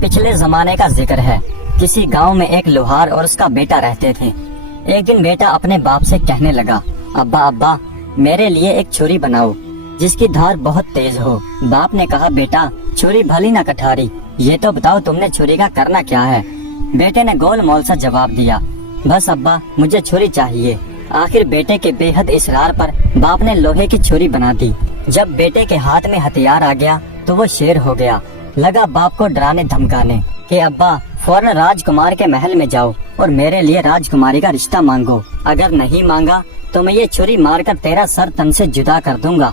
पिछले जमाने का जिक्र है। किसी गांव में एक लोहार और उसका बेटा रहते थे। एक दिन बेटा अपने बाप से कहने लगा, अब्बा अब्बा मेरे लिए एक छुरी बनाओ जिसकी धार बहुत तेज हो। बाप ने कहा, बेटा छुरी भली ना कठारी, ये तो बताओ तुमने छुरी का करना क्या है। बेटे ने गोल मोल सा जवाब दिया, बस अब्बा मुझे छुरी चाहिए। आखिर बेटे के बेहद इसरार पर बाप ने लोहे की छुरी बना दी। जब बेटे के हाथ में हथियार आ गया तो वो शेर हो गया। लगा बाप को डराने धमकाने कि अब्बा फौरन राजकुमार के महल में जाओ और मेरे लिए राजकुमारी का रिश्ता मांगो। अगर नहीं मांगा तो मैं ये छुरी मारकर तेरा सर तन से जुदा कर दूंगा।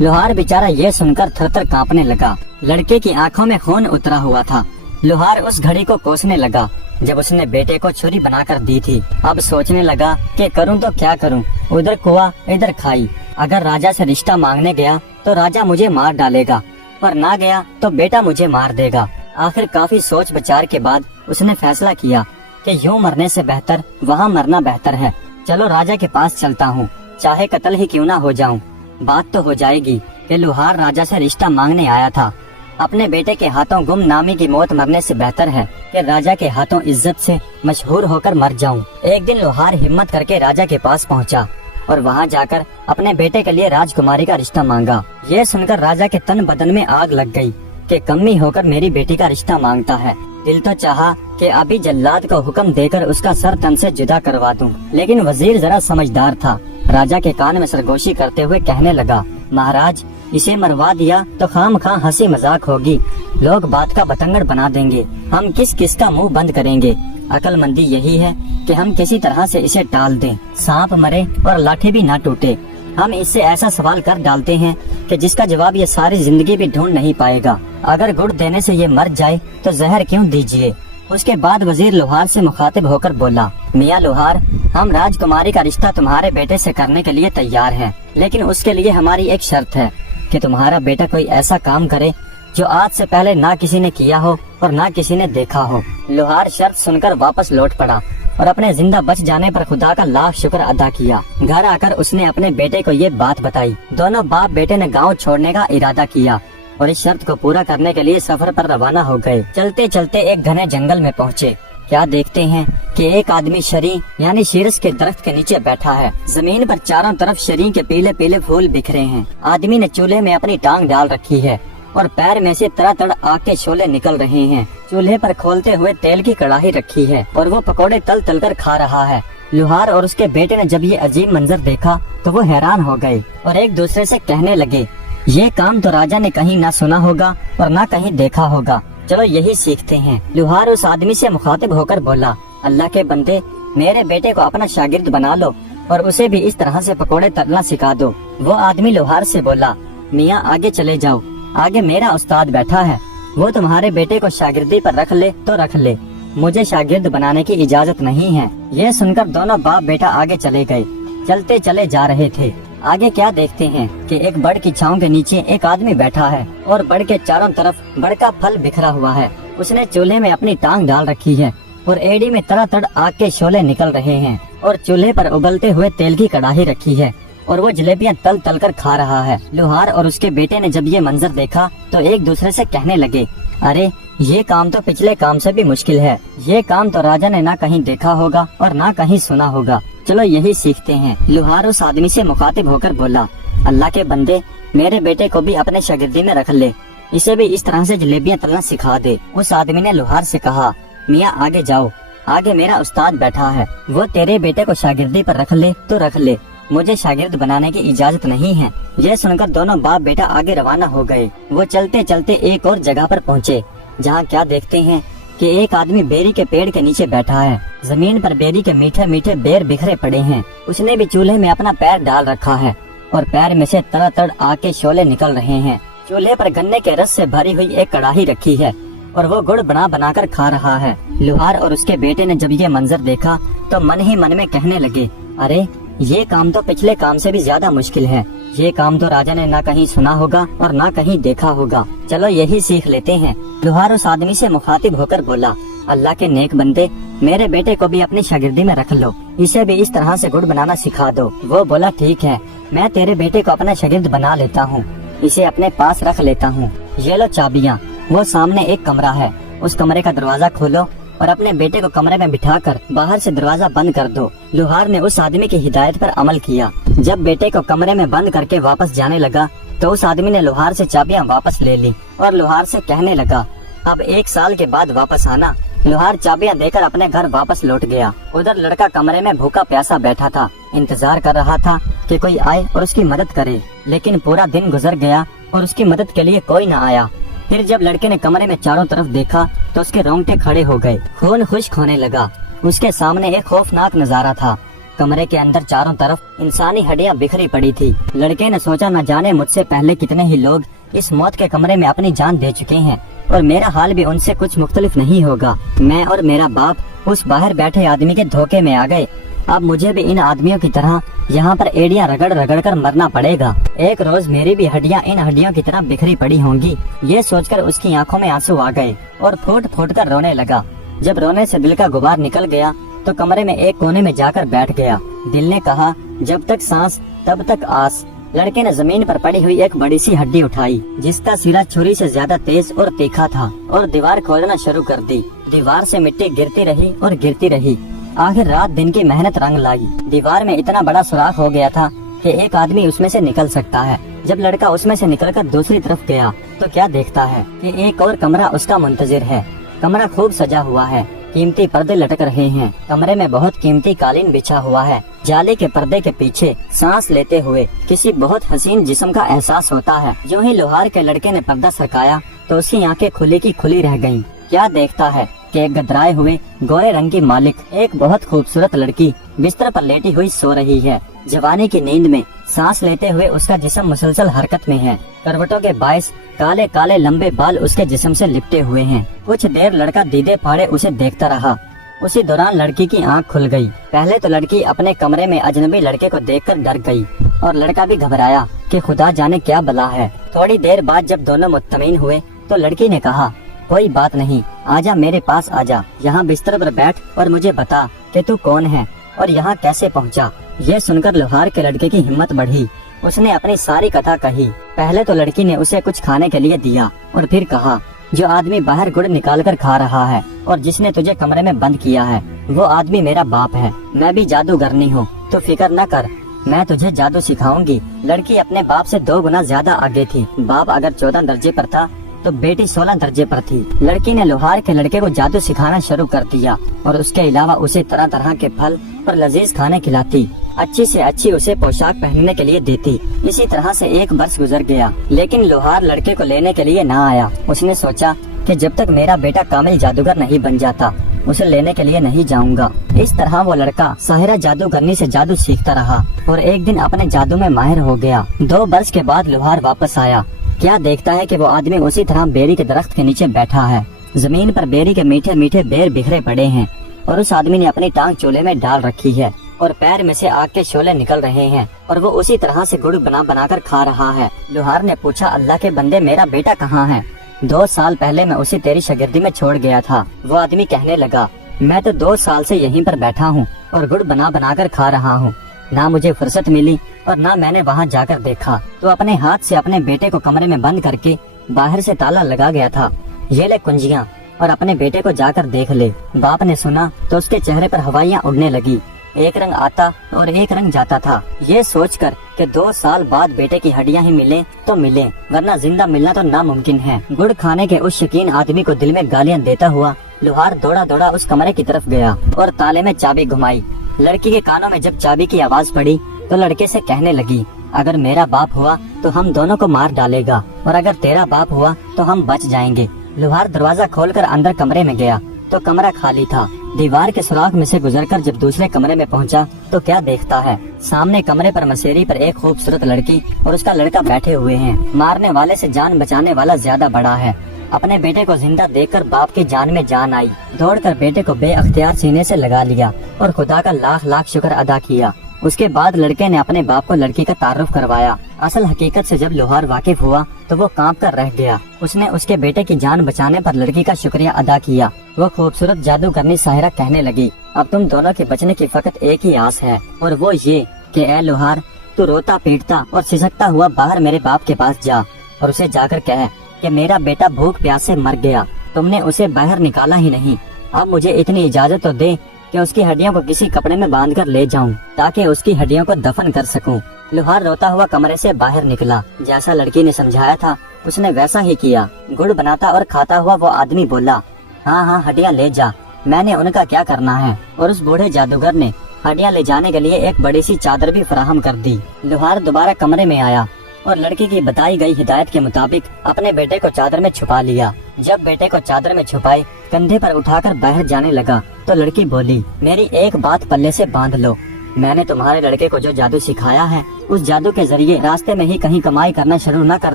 लोहार बेचारा ये सुनकर थर-थर कांपने लगा। लड़के की आंखों में खून उतरा हुआ था। लोहार उस घड़ी को कोसने लगा जब उसने बेटे को छुरी बनाकर दी थी। अब सोचने लगा कि करूं तो क्या करूं, उधर कुआं इधर खाई। अगर राजा से रिश्ता मांगने गया तो राजा मुझे मार डालेगा, पर ना गया तो बेटा मुझे मार देगा। आखिर काफी सोच विचार के बाद उसने फैसला किया कि यूं मरने से बेहतर वहां मरना बेहतर है। चलो राजा के पास चलता हूँ, चाहे कत्ल ही क्यों ना हो जाऊं। बात तो हो जाएगी कि लोहार राजा से रिश्ता मांगने आया था। अपने बेटे के हाथों गुमनामी की मौत मरने से बेहतर है कि राजा के हाथों इज्जत से मशहूर होकर मर जाऊं। एक दिन लोहार हिम्मत करके राजा के पास पहुंचा और वहां जाकर अपने बेटे के लिए राजकुमारी का रिश्ता मांगा। ये सुनकर राजा के तन बदन में आग लग गई कि कमी होकर मेरी बेटी का रिश्ता मांगता है। दिल तो चाहा कि अभी जल्लाद को हुक्म देकर उसका सर तन से जुदा करवा दूं, लेकिन वजीर जरा समझदार था। राजा के कान में सरगोशी करते हुए कहने लगा, महाराज इसे मरवा दिया तो खामखा हंसी मजाक होगी, लोग बात का बतंगड़ बना देंगे, हम किस किस का मुंह बंद करेंगे। अक्लमंदी यही है कि हम किसी तरह से इसे टाल दें, सांप मरे और लाठी भी ना टूटे। हम इससे ऐसा सवाल कर डालते हैं कि जिसका जवाब ये सारी जिंदगी भी ढूंढ नहीं पाएगा। अगर गुड़ देने से ये मर जाए तो जहर क्यों दीजिए। उसके बाद वजीर लोहार से मुखातिब होकर बोला, मियाँ लोहार, हम राजकुमारी का रिश्ता तुम्हारे बेटे से करने के लिए तैयार हैं, लेकिन उसके लिए हमारी एक शर्त है कि तुम्हारा बेटा कोई ऐसा काम करे जो आज से पहले ना किसी ने किया हो और ना किसी ने देखा हो। लोहार शर्त सुनकर वापस लौट पड़ा और अपने जिंदा बच जाने पर खुदा का लाख शुक्र अदा किया। घर आकर उसने अपने बेटे को ये बात बताई। दोनों बाप बेटे ने गांव छोड़ने का इरादा किया और इस शर्त को पूरा करने के लिए सफर पर रवाना हो गए। चलते चलते एक घने जंगल में पहुँचे। क्या देखते हैं कि एक आदमी शरी यानी शीरस के दरख्त के नीचे बैठा है। जमीन पर चारों तरफ शरी के पीले पीले फूल बिखरे हैं। आदमी ने चूल्हे में अपनी टांग डाल रखी है और पैर में से तड़ातड़ आग के शोले निकल रहे हैं। चूल्हे पर खोलते हुए तेल की कड़ाही रखी है और वो पकोड़े तल तल कर खा रहा है। लोहार और उसके बेटे ने जब ये अजीब मंजर देखा तो वो हैरान हो गए और एक दूसरे से कहने लगे, ये काम तो राजा ने कहीं ना सुना होगा और ना कहीं देखा होगा, चलो यही सीखते हैं। लोहार उस आदमी से मुखातिब होकर बोला, अल्लाह के बंदे, मेरे बेटे को अपना शागिर्द बना लो और उसे भी इस तरह से पकोड़े तलना सिखा दो। वो आदमी लोहार से बोला, मियाँ आगे चले जाओ, आगे मेरा उस्ताद बैठा है, वो तुम्हारे बेटे को शागिर्दी पर रख ले तो रख ले, मुझे शागिर्द बनाने की इजाजत नहीं है। ये सुनकर दोनों बाप बेटा आगे चले गए। चलते चले जा रहे थे। आगे क्या देखते हैं कि एक बड़ की छांव के नीचे एक आदमी बैठा है और बड़ के चारों तरफ बड़ का फल बिखरा हुआ है। उसने चूल्हे में अपनी टांग डाल रखी है और एड़ी में तड़ातड़ आग के शोले निकल रहे हैं और चूल्हे पर उबलते हुए तेल की कड़ाही रखी है और वो जलेबियां तल तल कर खा रहा है। लोहार और उसके बेटे ने जब ये मंजर देखा तो एक दूसरे से कहने लगे, अरे ये काम तो पिछले काम से भी मुश्किल है। ये काम तो राजा ने ना कहीं देखा होगा और ना कहीं सुना होगा, चलो यही सीखते हैं। लोहार उस आदमी से मुखातिब होकर बोला, अल्लाह के बंदे, मेरे बेटे को भी अपने शागिर्दी में रख ले, इसे भी इस तरह से जलेबियां तलना सिखा दे। उस आदमी ने लोहार से कहा, मियाँ आगे जाओ, आगे मेरा उस्ताद बैठा है, वो तेरे बेटे को शागिर्दी पर रख ले तो रख ले, मुझे शागिर्द बनाने की इजाजत नहीं है। यह सुनकर दोनों बाप बेटा आगे रवाना हो गए। वो चलते चलते एक और जगह पर पहुँचे जहाँ क्या देखते हैं कि एक आदमी बेरी के पेड़ के नीचे बैठा है। जमीन पर बेरी के मीठे मीठे बेर बिखरे पड़े हैं। उसने भी चूल्हे में अपना पैर डाल रखा है और पैर में से तड़ातड़ आग के शोले निकल रहे हैं। चूल्हे पर गन्ने के रस से भरी हुई एक कड़ाही रखी है और वो गुड़ बना बनाकर खा रहा है। लोहार और उसके बेटे ने जब ये मंजर देखा तो मन ही मन में कहने लगे, अरे ये काम तो पिछले काम से भी ज्यादा मुश्किल है। ये काम तो राजा ने ना कहीं सुना होगा और ना कहीं देखा होगा, चलो यही सीख लेते हैं। लोहार उस आदमी से मुखातिब होकर बोला, अल्लाह के नेक बंदे, मेरे बेटे को भी अपनी शागिर्दी में रख लो, इसे भी इस तरह से गुड़ बनाना सिखा दो। वो बोला, ठीक है, मैं तेरे बेटे को अपना शागिर्द बना लेता हूँ, इसे अपने पास रख लेता हूँ। ये लो चाबियाँ। वो सामने एक कमरा है, उस कमरे का दरवाजा खोलो और अपने बेटे को कमरे में बिठाकर बाहर से दरवाजा बंद कर दो। लोहार ने उस आदमी की हिदायत पर अमल किया। जब बेटे को कमरे में बंद करके वापस जाने लगा तो उस आदमी ने लोहार से चाबियां वापस ले ली और लोहार से कहने लगा, अब 1 साल के बाद वापस आना। लोहार चाबियां देकर अपने घर वापस लौट गया। उधर लड़का कमरे में भूखा प्यासा बैठा था, इंतजार कर रहा था कि कोई आए और उसकी मदद करे, लेकिन पूरा दिन गुजर गया और उसकी मदद के लिए कोई न आया। फिर जब लड़के ने कमरे में चारों तरफ देखा तो उसके रोंगटे खड़े हो गए, खून खुश्क होने लगा। उसके सामने एक खौफनाक नजारा था। कमरे के अंदर चारों तरफ इंसानी हड्डियां बिखरी पड़ी थी। लड़के ने सोचा, न जाने मुझसे पहले कितने ही लोग इस मौत के कमरे में अपनी जान दे चुके हैं और मेरा हाल भी उनसे कुछ मुख्तलिफ नहीं होगा। मैं और मेरा बाप उस बाहर बैठे आदमी के धोखे में आ गए। अब मुझे भी इन आदमियों की तरह यहाँ पर एड़ियाँ रगड़ रगड़ कर मरना पड़ेगा। एक रोज मेरी भी हड्डियाँ इन हड्डियों की तरह बिखरी पड़ी होंगी। ये सोचकर उसकी आंखों में आंसू आ गए और फूट फूट कर रोने लगा। जब रोने से दिल का गुबार निकल गया तो कमरे में एक कोने में जाकर बैठ गया। दिल ने कहा, जब तक सांस तब तक आस। लड़के ने जमीन पर पड़ी हुई एक बड़ी सी हड्डी उठाई जिसका सिरा छुरी से ज्यादा तेज और तीखा था और दीवार खोदना शुरू कर दी। दीवार से मिट्टी गिरती रही और गिरती रही। आखिर रात दिन की मेहनत रंग लाई। दीवार में इतना बड़ा सुराख हो गया था कि एक आदमी उसमें से निकल सकता है। जब लड़का उसमें से निकलकर दूसरी तरफ गया तो क्या देखता है कि एक और कमरा उसका मुंतजिर है। कमरा खूब सजा हुआ है, कीमती पर्दे लटक रहे हैं। कमरे में बहुत कीमती कालीन बिछा हुआ है। जाले के पर्दे के पीछे सांस लेते हुए किसी बहुत हसीन जिस्म का एहसास होता है। जो ही लोहार के लड़के ने पर्दा सरकाया तो उसकी आंखें खुली की खुली रह गईं। क्या देखता है कि एक गदराए हुए गोरे रंग की मालिक एक बहुत खूबसूरत लड़की बिस्तर पर लेटी हुई सो रही है। जवानी की नींद में सांस लेते हुए उसका जिस्म मुसलसल हरकत में है। करवटों के बायस काले काले लंबे बाल उसके जिस्म से लिपटे हुए हैं। कुछ देर लड़का दीदे फाड़े उसे देखता रहा। उसी दौरान लड़की की आंख खुल गई। पहले तो लड़की अपने कमरे में अजनबी लड़के को देखकर डर गई और लड़का भी घबराया कि खुदा जाने क्या बला है। थोड़ी देर बाद जब दोनों मुत्तमीन हुए तो लड़की ने कहा, कोई बात नहीं, आजा मेरे पास आजा, यहाँ बिस्तर पर बैठ और मुझे बता कि तू कौन है और यहाँ कैसे पहुँचा। ये सुनकर लोहार के लड़के की हिम्मत बढ़ी। उसने अपनी सारी कथा कही। पहले तो लड़की ने उसे कुछ खाने के लिए दिया और फिर कहा, जो आदमी बाहर गुड़ निकाल कर खा रहा है और जिसने तुझे कमरे में बंद किया है वो आदमी मेरा बाप है। मैं भी जादूगरनी हूँ, तो फिक्र न कर, मैं तुझे जादू सिखाऊंगी। लड़की अपने बाप से 2 गुना ज्यादा आगे थी। बाप अगर 14 दर्जे पर था तो बेटी 16 दर्जे पर थी। लड़की ने लोहार के लड़के को जादू सिखाना शुरू कर दिया और उसके अलावा उसे तरह तरह के फल और लजीज खाने खिलाती। अच्छी से अच्छी उसे पोशाक पहनने के लिए देती। इसी तरह से 1 वर्ष गुजर गया, लेकिन लोहार लड़के को लेने के लिए न आया। उसने सोचा कि जब तक मेरा बेटा कामिल जादूगर नहीं बन जाता उसे लेने के लिए नहीं जाऊंगा। इस तरह वो लड़का साहिरा जादूगरनी से जादू सीखता रहा और एक दिन अपने जादू में माहिर हो गया। 2 वर्ष के बाद लोहार वापस आया। क्या देखता है कि वो आदमी उसी तरह बेरी के दरख्त के नीचे बैठा है। जमीन पर बेरी के मीठे मीठे बेर बिखरे पड़े हैं और उस आदमी ने अपनी टांग चूल्हे में डाल रखी है और पैर में से आग के शोले निकल रहे हैं और वो उसी तरह से गुड़ बना कर खा रहा है। लोहार ने पूछा, अल्लाह के बंदे, मेरा बेटा कहाँ है? 2 साल पहले मैं उसे तेरी शागिर्दी में छोड़ गया था। वो आदमी कहने लगा, मैं तो 2 साल से यहीं पर बैठा हूँ और गुड़ बना कर खा रहा हूँ। ना मुझे फुर्सत मिली और ना मैंने वहाँ जाकर देखा, तो अपने हाथ से अपने बेटे को कमरे में बंद करके बाहर से ताला लगा गया था। ये ले कुंजियाँ और अपने बेटे को जाकर देख ले। बाप ने सुना तो उसके चेहरे पर हवाइयाँ उड़ने लगी। एक रंग आता और एक रंग जाता था। ये सोचकर कि 2 साल बाद बेटे की हड्डियाँ ही मिले तो मिले, वरना जिंदा मिलना तो नामुमकिन है। गुड़ खाने के उस शकीन आदमी को दिल में गालियाँ देता हुआ लोहार दौड़ा दौड़ा उस कमरे की तरफ गया और ताले में चाबी घुमाई। लड़की के कानों में जब चाबी की आवाज पड़ी तो लड़के से कहने लगी, अगर मेरा बाप हुआ तो हम दोनों को मार डालेगा और अगर तेरा बाप हुआ तो हम बच जाएंगे। लोहार दरवाजा खोलकर अंदर कमरे में गया तो कमरा खाली था। दीवार के सुराख में से गुजरकर जब दूसरे कमरे में पहुंचा तो क्या देखता है, सामने कमरे पर मसेरी पर एक खूबसूरत लड़की और उसका लड़का बैठे हुए हैं। मारने वाले से जान बचाने वाला ज्यादा बड़ा है। अपने बेटे को जिंदा देखकर बाप की जान में जान आई। दौड़कर बेटे को बेअख्तियार सीने से लगा लिया और खुदा का लाख लाख शुक्र अदा किया। उसके बाद लड़के ने अपने बाप को लड़की का तारुफ करवाया। असल हकीकत से जब लोहार वाकिफ हुआ तो वो कांप कर रह गया। उसने उसके बेटे की जान बचाने पर लड़की का शुक्रिया अदा किया। वो खूबसूरत जादूगरनी साहिरा कहने लगी, अब तुम दोनों के बचने की फकत एक ही आस है और वो ये कि ए लोहार, तू रोता पीटता और सिसकता हुआ बाहर मेरे बाप के पास जा और उसे जाकर कह कि मेरा बेटा भूख प्यास से मर गया। तुम ने उसे बाहर निकाला ही नहीं। अब मुझे इतनी इजाजत तो दे कि उसकी हड्डियों को किसी कपड़े में बांध कर ले जाऊं, ताकि उसकी हड्डियों को दफन कर सकूं। लोहार रोता हुआ कमरे से बाहर निकला। जैसा लड़की ने समझाया था उसने वैसा ही किया। गुड़ बनाता और खाता हुआ वो आदमी बोला, हाँ हाँ हड्डियाँ ले जा, मैंने उनका क्या करना है। और उस बूढ़े जादूगर ने हड्डियाँ ले जाने के लिए एक बड़ी सी चादर भी फराहम कर दी। लोहार दोबारा कमरे में आया और लड़की की बताई गई हिदायत के मुताबिक अपने बेटे को चादर में छुपा लिया। जब बेटे को चादर में छुपाए कंधे पर उठाकर बाहर जाने लगा तो लड़की बोली, मेरी एक बात पल्ले से बांध लो, मैंने तुम्हारे लड़के को जो जादू सिखाया है उस जादू के जरिए रास्ते में ही कहीं कमाई करना शुरू न कर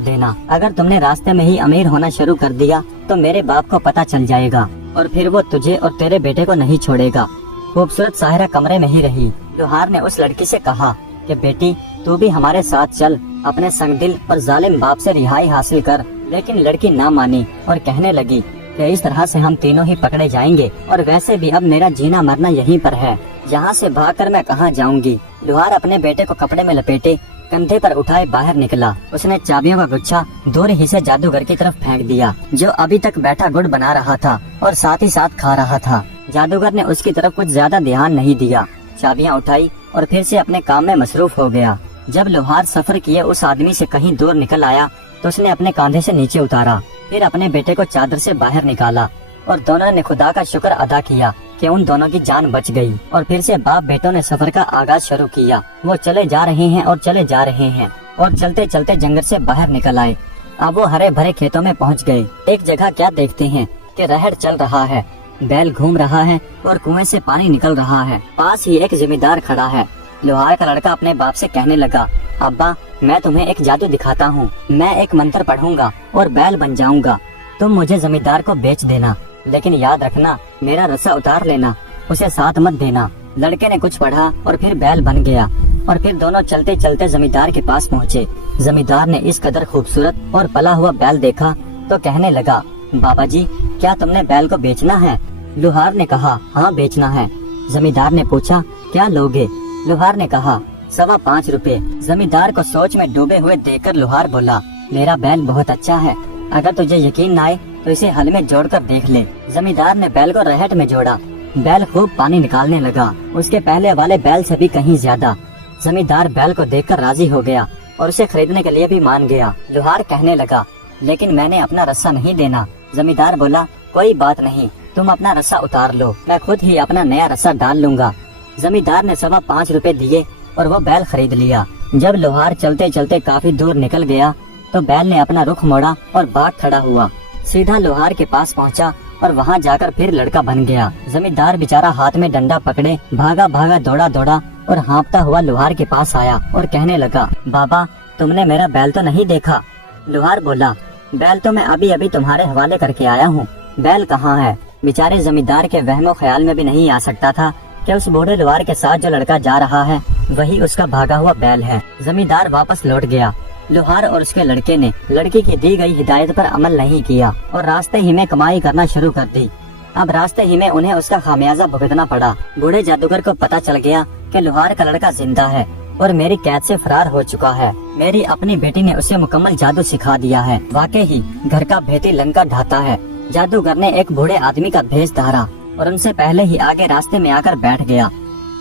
देना। अगर तुमने रास्ते में ही अमीर होना शुरू कर दिया तो मेरे बाप को पता चल जाएगा और फिर वो तुझे और तेरे बेटे को नहीं छोड़ेगा। खूबसूरत साहिरा कमरे में ही रही। लोहार ने उस लड़की से कहा कि बेटी तू भी हमारे साथ चल, अपने संगदिल और जालिम बाप से रिहाई हासिल कर। लेकिन लड़की ना मानी और कहने लगी कि इस तरह से हम तीनों ही पकड़े जाएंगे और वैसे भी अब मेरा जीना मरना यहीं पर है, यहाँ से भागकर मैं कहाँ जाऊंगी। लोहार अपने बेटे को कपड़े में लपेटे कंधे पर उठाए बाहर निकला। उसने चाबियों का गुच्छा दूर ही से जादूगर की तरफ फेंक दिया, जो अभी तक बैठा गुड़ बना रहा था और साथ ही साथ खा रहा था। जादूगर ने उसकी तरफ कुछ ज्यादा ध्यान नहीं दिया, चाबियां उठाई और फिर से अपने काम में मसरूफ हो गया। जब लोहार सफर किए उस आदमी से कहीं दूर निकल आया तो उसने अपने कांधे से नीचे उतारा, फिर अपने बेटे को चादर से बाहर निकाला और दोनों ने खुदा का शुक्र अदा किया कि उन दोनों की जान बच गई। और फिर से बाप बेटों ने सफर का आगाज शुरू किया। वो चले जा रहे हैं और चले जा रहे हैं और चलते चलते जंगल से बाहर निकल आए। अब वो हरे भरे खेतों में पहुंच गए। एक जगह क्या देखते हैं कि रहड़ चल रहा है, बैल घूम रहा है और कुएं से पानी निकल रहा है। पास ही एक जमींदार खड़ा है। लोहार का लड़का अपने बाप से कहने लगा, अब्बा मैं तुम्हें एक जादू दिखाता हूँ, मैं एक मंत्र पढ़ूंगा और बैल बन जाऊंगा, तुम मुझे जमींदार को बेच देना, लेकिन याद रखना मेरा रस्सा उतार लेना, उसे साथ मत देना। लड़के ने कुछ पढ़ा और फिर बैल बन गया और फिर दोनों चलते चलते जमींदार के पास पहुँचे। जमींदार ने इस कदर खूबसूरत और पला हुआ बैल देखा तो कहने लगा, बाबा जी क्या तुमने बैल को बेचना है? लोहार ने कहा, हाँ बेचना है। जमींदार ने पूछा, क्या लोगे? लोहार ने कहा, 5.25 रुपए। जमींदार को सोच में डूबे हुए देखकर लोहार बोला, मेरा बैल बहुत अच्छा है, अगर तुझे यकीन न आए तो इसे हल में जोड़कर देख ले। जमींदार ने बैल को रहट में जोड़ा। बैल खूब पानी निकालने लगा, उसके पहले वाले बैल से भी कहीं ज्यादा। जमींदार बैल को देखकर राजी हो गया और उसे खरीदने के लिए भी मान गया। लोहार कहने लगा, लेकिन मैंने अपना रस्सा नहीं देना। जमींदार बोला, कोई बात नहीं, तुम अपना रस्सा उतार लो, मैं खुद ही अपना नया रस्सा डाल लूंगा। जमींदार ने 5.25 रुपए दिए और वो बैल खरीद लिया। जब लोहार चलते चलते काफी दूर निकल गया तो बैल ने अपना रुख मोड़ा और भाग खड़ा हुआ, सीधा लोहार के पास पहुंचा और वहां जाकर फिर लड़का बन गया। जमींदार बेचारा हाथ में डंडा पकड़े भागा भागा दौड़ा दौड़ा और हाँफता हुआ लोहार के पास आया और कहने लगा, बाबा तुमने मेरा बैल तो नहीं देखा? लोहार बोला, बैल तो मैं अभी अभी तुम्हारे हवाले करके आया हूँ, बैल कहाँ है? बेचारे जमींदार के वहमो ख्याल में भी नहीं आ सकता था कि उस बूढ़े लोहार के साथ जो लड़का जा रहा है वही उसका भागा हुआ बैल है। जमींदार वापस लौट गया। लोहार और उसके लड़के ने लड़की की दी गई हिदायत पर अमल नहीं किया और रास्ते ही में कमाई करना शुरू कर दी। अब रास्ते ही में उन्हें उसका खामियाजा भुगतना पड़ा। बूढ़े जादूगर को पता चल गया कि लोहार का लड़का जिंदा है और मेरी कैद से फरार हो चुका है। मेरी अपनी बेटी ने उसे मुकम्मल जादू सिखा दिया है। वाकई ही घर का भेदी लंका ढाता है। जादूगर ने एक बूढ़े आदमी का भेष धारा और उनसे पहले ही आगे रास्ते में आकर बैठ गया।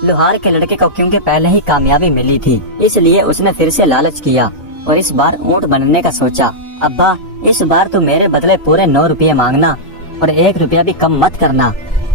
लोहार के लड़के को क्योंकि पहले ही कामयाबी मिली थी, इसलिए उसने फिर से लालच किया और इस बार ऊँट बनने का सोचा। अब्बा इस बार तो मेरे बदले पूरे 9 रुपये मांगना और 1 रुपया भी कम मत करना,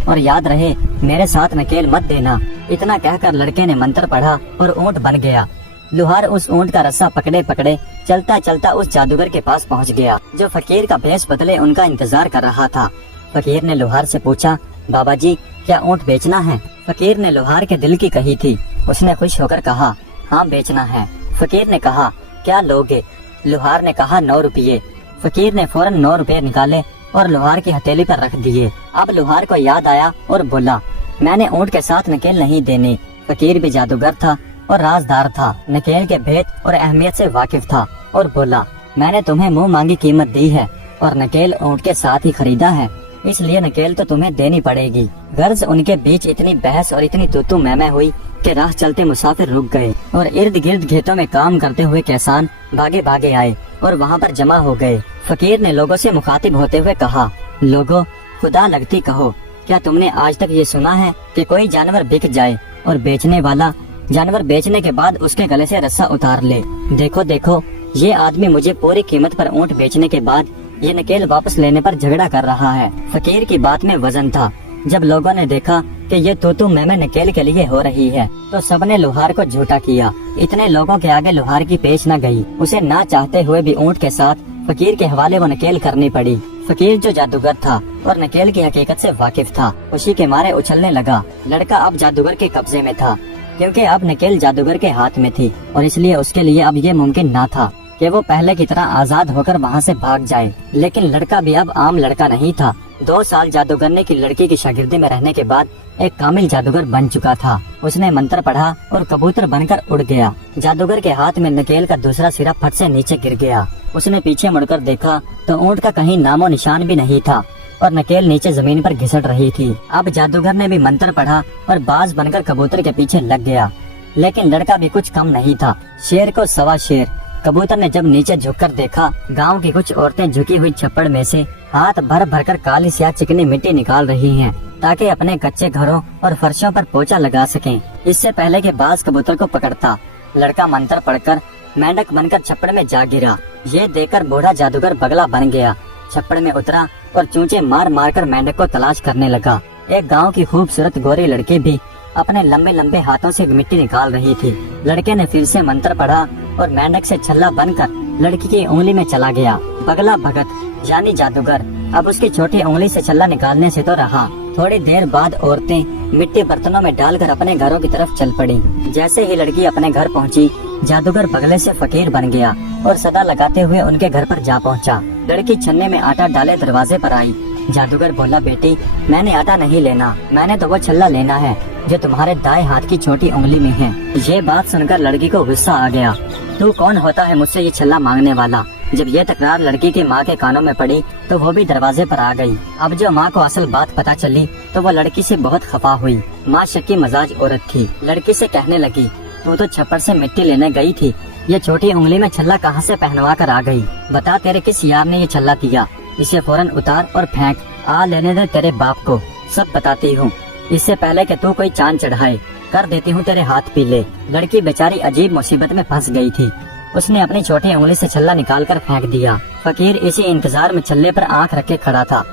और याद रहे मेरे साथ नकेल मत देना। इतना कहकर लड़के ने मंत्र पढ़ा और ऊँट बन गया। लोहार उस ऊँट का रस्सा पकड़े पकड़े चलता चलता उस जादूगर के पास पहुँच गया, जो फकीर का भेष बदले उनका इंतजार कर रहा था। फकीर ने लोहार से पूछा, बाबा जी क्या ऊँट बेचना है? फकीर ने लोहार के दिल की कही थी। उसने खुश होकर कहा, हाँ बेचना है। फकीर ने कहा, क्या लोगे? लोहार ने कहा, 9 रुपये। फकीर ने फौरन 9 रुपये निकाले और लोहार की हथेली पर रख दिए। अब लोहार को याद आया और बोला, मैंने ऊँट के साथ नकेल नहीं देनी। फकीर भी जादूगर था और राजदार था, नकेल के भेद और अहमियत से वाकिफ था और बोला, मैंने तुम्हें मुंह मांगी कीमत दी है और नकेल ऊँट के साथ ही खरीदा है, इसलिए नकेल तो तुम्हें देनी पड़ेगी। गर्ज उनके बीच इतनी बहस और इतनी तू मैं हुई कि राह चलते मुसाफिर रुक गए और इर्द गिर्द खेतों में काम करते हुए किसान भागे भागे आए और वहाँ पर जमा हो गए। फकीर ने लोगों से मुखातिब होते हुए कहा, लोगों, खुदा लगती कहो, क्या तुमने आज तक ये सुना है कि कोई जानवर बिक जाए और बेचने वाला जानवर बेचने के बाद उसके गले से रस्सा उतार ले? देखो देखो, ये आदमी मुझे पूरी कीमत पर ऊँट बेचने के बाद ये नकेल वापस लेने पर झगड़ा कर रहा है। फकीर की बात में वजन था। जब लोगों ने देखा कि ये तू मैं नकेल के लिए हो रही है, तो सबने लोहार को झूठा किया। इतने लोगों के आगे लोहार की पेश न गई। उसे ना चाहते हुए भी ऊँट के साथ फकीर के हवाले वो नकेल करनी पड़ी। फकीर जो जादूगर था और नकेल की हकीकत से वाकिफ था, खुशी के मारे उछलने लगा। लड़का अब जादूगर के कब्जे में था, क्योंकि अब नकेल जादूगर के हाथ में थी और इसलिए उसके लिए अब ये मुमकिन ना था कि वो पहले की तरह आजाद होकर वहाँ से भाग जाए। लेकिन लड़का भी अब आम लड़का नहीं था। 2 साल जादूगरने की लड़की की शागिर्दी में रहने के बाद एक कामिल जादूगर बन चुका था। उसने मंत्र पढ़ा और कबूतर बनकर उड़ गया। जादूगर के हाथ में नकेल का दूसरा सिरा फट से नीचे गिर गया। उसने पीछे मुड़कर देखा तो ऊँट का कहीं नामो निशान भी नहीं था और नकेल नीचे जमीन पर घिसट रही थी। अब जादूगर ने भी मंत्र पढ़ा और बाज बनकर कबूतर के पीछे लग गया। लेकिन लड़का भी कुछ कम नहीं था। शेर को सवा शेर। कबूतर ने जब नीचे झुककर देखा, गांव की कुछ औरतें झुकी हुई छप्पड़ में से हाथ भर भरकर काली स्याह चिकनी मिट्टी निकाल रही हैं, ताकि अपने कच्चे घरों और फर्शों पर पोछा लगा सकें। इससे पहले कि बाज कबूतर को पकड़ता, लड़का मंत्र पढ़कर मेंढक बनकर छप्पड़ में जा गिरा। ये देखकर बूढ़ा जादूगर बगला बन गया, छप्पड़ में उतरा और चूंचे मार मार कर मेंढक को तलाश करने लगा। एक गांव की खूबसूरत गोरी लड़की भी अपने लंबे लंबे हाथों से मिट्टी निकाल रही थी। लड़के ने फिर से मंत्र पढ़ा और मेंढक से छल्ला बनकर लड़की की उंगली में चला गया। बगला भगत यानी जादूगर अब उसकी छोटी उंगली से छल्ला निकालने से तो रहा। थोड़ी देर बाद औरतें मिट्टी बर्तनों में डालकर अपने घरों की तरफ चल पड़ी। जैसे ही लड़की अपने घर पहुंची, जादूगर बगले से फकीर बन गया और सदा लगाते हुए उनके घर पर जा पहुंचा। लड़की छन्ने में आटा डाले दरवाजे पर आई। जादूगर बोला, बेटी, मैंने आटा नहीं लेना, मैंने तो वो छल्ला लेना है जो तुम्हारे दाएं हाथ की छोटी उंगली में है। ये बात सुनकर लड़की को गुस्सा आ गया। तू कौन होता है मुझसे ये छल्ला मांगने वाला? जब ये तकरार लड़की की माँ के कानों में पड़ी तो वो भी दरवाजे पर आ गई। अब जो माँ को असल बात पता चली तो वो लड़की से बहुत खफा हुई। माँ शक्की मजाज औरत थी। लड़की से कहने लगी, तू तो छप्पर से मिट्टी लेने गई थी, ये छोटी उंगली में छल्ला कहाँ से पहनवा कर आ गई? बता, तेरे किस यार ने ये छल्ला दिया? इसे फौरन उतार और फेंक। आ लेने दे तेरे बाप को, सब बताती हूँ। इससे पहले कि तू कोई चांद चढ़ाए, कर देती हूँ तेरे हाथ पीले। लड़की बेचारी अजीब मुसीबत में फंस गई थी। उसने अपनी छोटी उंगली से छल्ला निकालकर फेंक दिया। फकीर इसी इंतजार में छल्ले पर आंख रखे खड़ा था।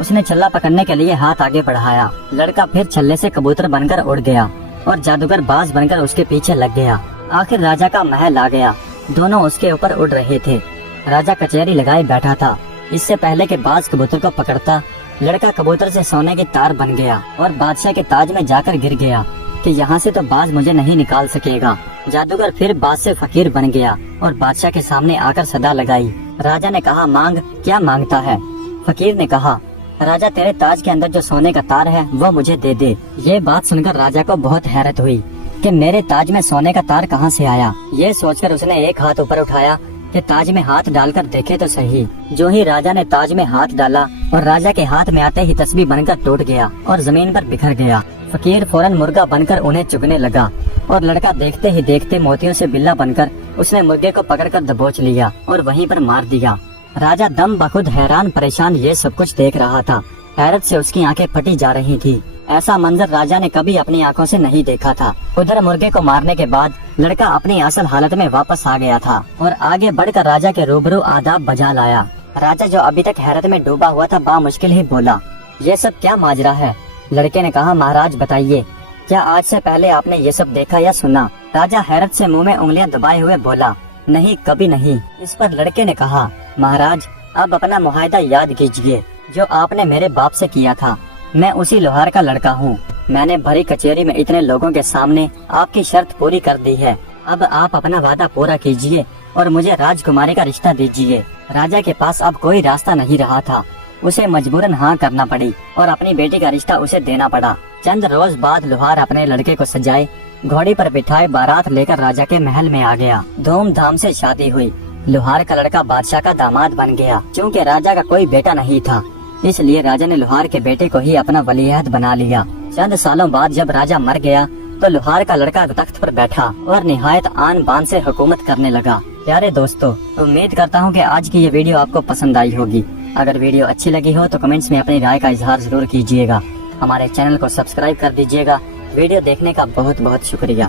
उसने छल्ला पकड़ने के लिए हाथ आगे बढ़ाया। लड़का फिर छल्ले से कबूतर बनकर उड़ गया और जादूगर बाज बनकर उसके पीछे लग गया। आखिर राजा का महल आ गया। दोनों उसके ऊपर उड़ रहे थे। राजा कचहरी लगाए बैठा था। इससे पहले कि बाज कबूतर को पकड़ता, लड़का कबूतर से सोने की तार बन गया और बादशाह के ताज में जाकर गिर गया कि यहाँ से तो बाज मुझे नहीं निकाल सकेगा। जादूगर फिर बाज से फकीर बन गया और बादशाह के सामने आकर सदा लगाई। राजा ने कहा, मांग, क्या मांगता है? फकीर ने कहा, राजा, तेरे ताज के अंदर जो सोने का तार है वो मुझे दे दे। ये बात सुनकर राजा को बहुत हैरत हुई कि मेरे ताज में सोने का तार कहाँ से आया। ये सोचकर उसने एक हाथ ऊपर उठाया कि ताज में हाथ डालकर देखे तो सही। जो ही राजा ने ताज में हाथ डाला और राजा के हाथ में आते ही तस्बीह बनकर टूट गया और जमीन पर बिखर गया। फकीर फौरन मुर्गा बनकर उन्हें चुगने लगा और लड़का देखते ही देखते मोतियों से बिल्ला बनकर उसने मुर्गे को पकड़कर दबोच लिया और वहीं पर मार दिया। राजा दम बखुद हैरान परेशान ये सब कुछ देख रहा था। हैरत से उसकी आंखें फटी जा रही थी। ऐसा मंजर राजा ने कभी अपनी आंखों से नहीं देखा था। उधर मुर्गे को मारने के बाद लड़का अपनी असल हालत में वापस आ गया था और आगे बढ़कर राजा के रूबरू आदाब बजा लाया। राजा जो अभी तक हैरत में डूबा हुआ था, बामुश्किल ही बोला, ये सब क्या माजरा है? लड़के ने कहा, महाराज बताइए, क्या आज से पहले आपने ये सब देखा या सुना? राजा हैरत से मुंह में उंगलियां दबाए हुए बोला, नहीं, कभी नहीं। इस पर लड़के ने कहा, महाराज, अब अपना मुआहदा याद कीजिए जो आपने मेरे बाप से किया था। मैं उसी लोहार का लड़का हूँ। मैंने भरी कचहरी में इतने लोगों के सामने आपकी शर्त पूरी कर दी है। अब आप अपना वादा पूरा कीजिए और मुझे राजकुमारी का रिश्ता दीजिए। राजा के पास अब कोई रास्ता नहीं रहा था। उसे मजबूरन हाँ करना पड़ी और अपनी बेटी का रिश्ता उसे देना पड़ा। चंद रोज बाद लोहार अपने लड़के को सजाए घोड़ी पर बिठाए बारात लेकर राजा के महल में आ गया। धूमधाम से शादी हुई। लोहार का लड़का बादशाह का दामाद बन गया। चूँकि राजा का कोई बेटा नहीं था, इसलिए राजा ने लोहार के बेटे को ही अपना वलीअहद बना लिया। चंद सालों बाद जब राजा मर गया तो लोहार का लड़का तख्त पर बैठा और निहायत आन बान से हुकूमत करने लगा। प्यारे दोस्तों, उम्मीद करता हूँ कि आज की ये वीडियो आपको पसंद आई होगी। اگر ویڈیو اچھی لگی ہو تو کمنٹس میں اپنی رائے کا اظہار ضرور کیجیے گا. ہمارے چینل کو سبسکرائب کر دیجیے گا. ویڈیو دیکھنے کا بہت بہت شکریہ.